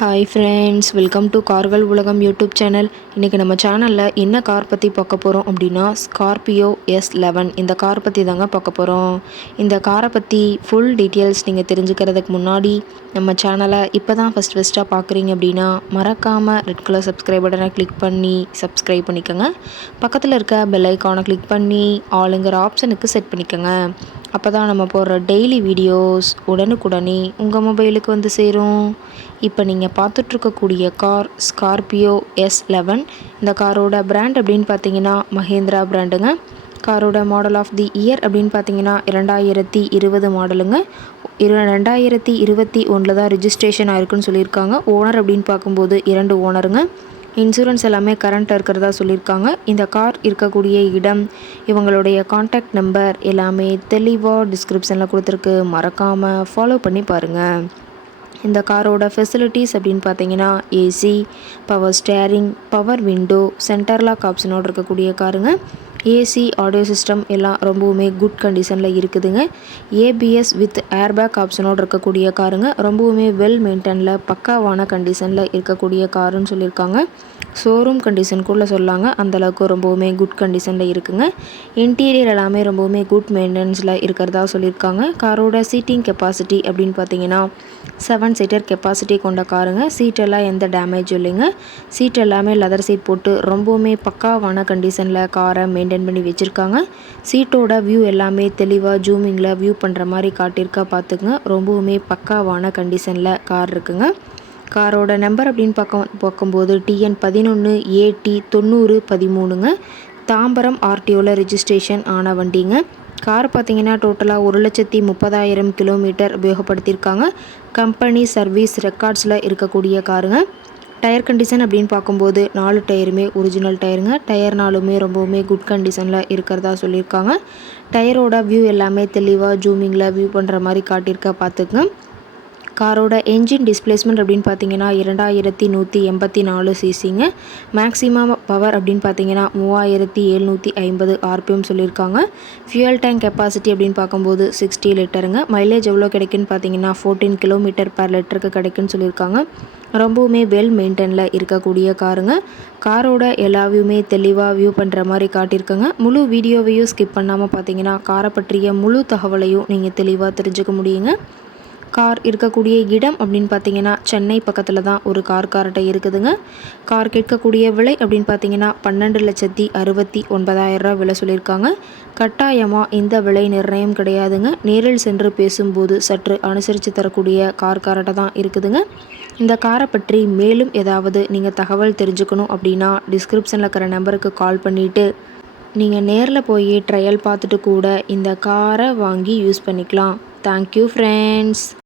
Hi friends, welcome to கார்கள் உலகம் YouTube channel. இன்றைக்கி நம்ம சேனலில் என்ன கார் பற்றி பார்க்க போகிறோம் அப்படின்னா ஸ்கார்பியோ S11 இந்த கார் பற்றி தாங்க பார்க்க போகிறோம். இந்த காரை பற்றி ஃபுல் டீட்டெயில்ஸ் நீங்கள் தெரிஞ்சுக்கிறதுக்கு முன்னாடி நம்ம சேனலை இப்போ தான் ஃபஸ்ட்டாக பார்க்குறீங்க அப்படின்னா மறக்காமல் ரெட் கலர் சப்ஸ்கிரைப் பட்டனை கிளிக் பண்ணி சப்ஸ்கிரைப் பண்ணிக்கோங்க. பக்கத்தில் இருக்க பெல் ஐக்கானை கிளிக் பண்ணி ஆளுங்கிற ஆப்ஷனுக்கு செட் பண்ணிக்கோங்க. அப்போ தான் நம்ம போடுற டெய்லி வீடியோஸ் உடனுக்குடனே உங்கள் மொபைலுக்கு வந்து சேரும். இப்போ நீங்கள் பார்த்துட்ருக்கக்கூடிய கார் ஸ்கார்பியோ S11. இந்த காரோட பிராண்ட் அப்படின்னு பார்த்தீங்கன்னா மஹேந்திரா பிராண்டுங்க. காரோட மாடல் ஆஃப் தி இயர் அப்படின்னு பார்த்தீங்கன்னா 2020 மாடலுங்க. 2021 தான் ரிஜிஸ்ட்ரேஷன் ஆயிருக்குன்னு சொல்லியிருக்காங்க. ஓனர் அப்படின்னு பார்க்கும்போது 2 ஓனருங்க. இன்சூரன்ஸ் எல்லாமே கரண்ட்டாக இருக்கிறதா சொல்லியிருக்காங்க. இந்த கார் இருக்கக்கூடிய இடம், இவங்களுடைய காண்டாக்ட் நம்பர் எல்லாமே தெளிவாக டிஸ்கிரிப்ஷனில் கொடுத்துருக்கு. மறக்காமல் ஃபாலோ பண்ணி பாருங்கள். இந்த காரோட ஃபெசிலிட்டிஸ் அப்படின்னு பார்த்தீங்கன்னா AC, power steering, power window, centre lock ஆப்ஷனோடு இருக்கக்கூடிய காருங்க. ஏசி, ஆடியோ சிஸ்டம் எல்லாம் ரொம்பவுமே குட் கண்டிஷனில் இருக்குதுங்க. ஏபிஎஸ் வித் ஏர்பேக் ஆப்ஷனோடு இருக்கக்கூடிய காருங்க. ரொம்பவுமே வெல் மெயின்டெனில் பக்காவான கண்டிஷனில் இருக்கக்கூடிய காருன்னு சொல்லியிருக்காங்க. ஷோரூம் கண்டிஷனுக்குள்ளே சொல்லாங்க, அந்தளவுக்கு ரொம்பவுமே குட் கண்டிஷனில் இருக்குங்க. இன்டீரியர் எல்லாமே ரொம்பவுமே குட் மெயின்டெனன்ஸில் இருக்கிறதா சொல்லியிருக்காங்க. காரோட சீட்டிங் கெப்பாசிட்டி அப்படின்னு பார்த்தீங்கன்னா 7 சீட்டர் கெப்பாசிட்டி கொண்ட காருங்க. சீட்டெல்லாம் எந்த டேமேஜும் இல்லைங்க. சீட் எல்லாமே லெதர் சீட் போட்டு ரொம்பவுமே பக்காவான கண்டிஷனில் காரை மெயின்டைன் பண்ணி வச்சுருக்காங்க. சீட்டோட வியூ எல்லாமே தெளிவாக ஜூமிங்கில் வியூ பண்ணுற மாதிரி காட்டியிருக்கா பார்த்துக்குங்க. ரொம்பவுமே பக்காவான கண்டிஷனில் கார் இருக்குங்க. காரோட நம்பர் அப்படின்னு பார்க்கும்போது TN 11 AT 9013ங்க. தாம்பரம் RTOவில் ரிஜிஸ்ட்ரேஷன் ஆன வண்டிங்க. கார் பார்த்திங்கன்னா டோட்டலாக 1,30,000 கிலோமீட்டர் உபயோகப்படுத்தியிருக்காங்க. கம்பெனி சர்வீஸ் ரெக்கார்ட்ஸில் இருக்கக்கூடிய காருங்க. டயர் கண்டிஷன் அப்படின்னு பார்க்கும்போது 4 டயருமே ஒரிஜினல் டயருங்க. டயர்னாலுமே ரொம்பவுமே குட் கண்டிஷனில் இருக்கிறதா சொல்லியிருக்காங்க. டயரோட வியூ எல்லாமே தெளிவாக ஜூமிங்கில் வியூ பண்ணுற மாதிரி காட்டியிருக்கா பார்த்துக்குங்க. காரோட என்ஜின் டிஸ்பிளேஸ்மெண்ட் அப்படின்னு பார்த்தீங்கன்னா 2184 சிசிங்க. மேக்ஸிமம் பவர் அப்படின்னு பார்த்தீங்கன்னா 3750 RPM சொல்லியிருக்காங்க. ஃபியூயல் டேங்க் கெப்பாசிட்டி அப்படின்னு பார்க்கும்போது 60 லிட்டருங்க. மைலேஜ் எவ்வளோ கிடைக்குன்னு பார்த்தீங்கன்னா 14 கிலோமீட்டர் பர் லிட்டருக்கு கிடைக்குன்னு சொல்லியிருக்காங்க. ரொம்பவுமே வெல் மெயின்டெனில் இருக்கக்கூடிய காருங்க. காரோட எல்லா வியூமே தெளிவாக வியூ பண்ணுற மாதிரி காட்டியிருக்கங்க. முழு வீடியோவையும் ஸ்கிப் பண்ணாமல் பார்த்தீங்கன்னா காரை பற்றிய முழு தகவலையும் நீங்கள் தெளிவாக தெரிஞ்சுக்க முடியுங்க. கார் இருக்கக்கூடிய இடம் அப்படின்னு பார்த்தீங்கன்னா சென்னை பக்கத்தில் தான் ஒரு கார்கிட்ட இருக்குதுங்க. கார் கேட்கக்கூடிய விலை அப்படின்னு பார்த்தீங்கன்னா 12,69,000 ரூபா விலை சொல்லியிருக்காங்க. கட்டாயமாக இந்த விலை நிர்ணயம் கிடையாதுங்க. நேரில் சென்று பேசும்போது சற்று அனுசரித்து தரக்கூடிய கார்கிட்ட தான் இருக்குதுங்க. இந்த காரை பற்றி மேலும் ஏதாவது நீங்கள் தகவல் தெரிஞ்சுக்கணும் அப்படின்னா டிஸ்கிரிப்ஷனில் இருக்கிற நம்பருக்கு கால் பண்ணிவிட்டு நீங்கள் நேரில் போய் ட்ரையல் பார்த்துட்டு கூட இந்த காரை வாங்கி யூஸ் பண்ணிக்கலாம். Thank you friends.